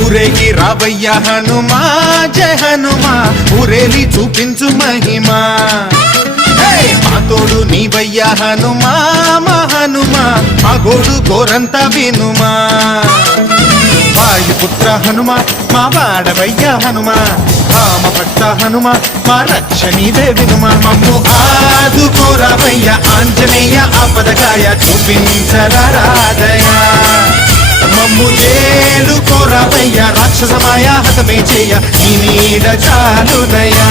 ఊరేగి రావయ్య హనుమా జయ హనుమా ఊరేలి చూపించు మహిమా మా తోడు నీవయ్య హనుమా మా హనుమా మా గోడు గోరంత వినుమా వాయుపుత్ర హనుమా మా వాడవయ్య హనుమా రామ భక్త హనుమా మా రక్షణీదే వినుమా మమ్ము ఆదుకోరావయ్య ఆంజనేయ ఆపదకాయ చూపించరాదయా మమ్ము ఏలు కోరావయ్య రాక్షసమాయ హతమే చేయ నీ నీడ చాలునయా